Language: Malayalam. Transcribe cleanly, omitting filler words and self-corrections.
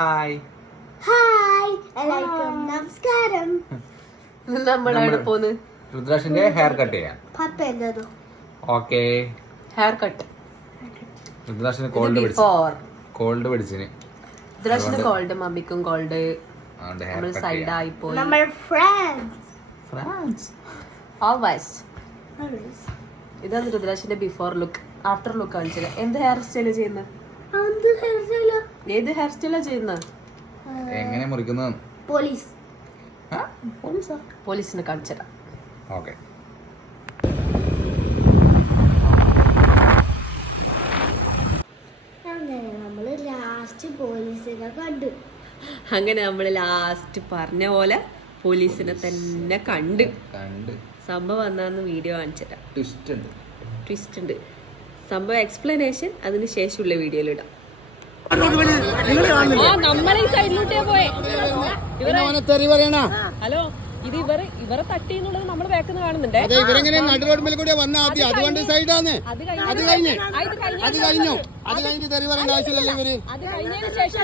ഹായ് ഹായ് എല്ലാവർക്കും നമസ്കാരം. നമ്മളവിടെ പോന്ന് രുദ്രാഷിന്റെ ഹെയർ കട്ട് ചെയ്യാൻ. പപ്പ എന്തോ ഓക്കെ, ഹെയർ കട്ട്. രുദ്രാഷിന് കോൾഡ് പിടിച്ചിന്. രുദ്രാഷിന് കോൾഡ്, മമ്മിക്കും കോൾഡ്. അതുകൊണ്ട് ഹെയർ നമ്മൾ കട്ട് സൈഡായി പോയി. നമ്മൾ ഫ്രണ്ട്സ് ഓൾവേസ്. ഇതാണ് രുദ്രാഷിന്റെ ബിഫോർ ലുക്ക്. ആഫ്റ്റർ ലുക്ക് കാണിച്ചത്. എന്ത് ഹെയർ സ്റ്റൈല് ചെയ്യുന്നത്? ഏത് ഹെയർ സ്റ്റൈലാ ചെയ്യുന്നത്? എങ്ങനെ മുറിക്കുന്നത്? പോലീസ് പോലീസിനെ കാണിച്ചത്. ഓക്കെ, അങ്ങനെ നമ്മള് ലാസ്റ്റ് പോലീസിനെ കണ്ടു. അങ്ങനെ നമ്മള് ലാസ്റ്റ് പറഞ്ഞ പോലെ പോലീസിനെ തന്നെ കണ്ട് സംഭവം വന്നാന്ന് വീഡിയോ കാണിച്ചിട്ടാ. ട്വിസ്റ്റ് ഉണ്ട് സംഭവം. എക്സ്പ്ലനേഷൻ അതിന് ശേഷമുള്ള വീഡിയോയിലിടാം. നമ്മളെ ഈ സൈഡിലോട്ടേ പോയെ. ഹലോ, ഇത് ഇവരെ തട്ടി എന്നുള്ളത് നമ്മൾ ബാക്കിന്ന് കാണുന്നുണ്ട്. ഇവരെങ്ങനെ നടുറോഡ്മേൽ കൂടെ വന്ന ആദ്യം അതുകൊണ്ട് സൈഡാന്ന്. അത് കഴിഞ്ഞിട്ട് തെറി പറയേണ്ട ആവശ്യമില്ലല്ലോ ഇവര്. അത് കഴിഞ്ഞതിന് ശേഷം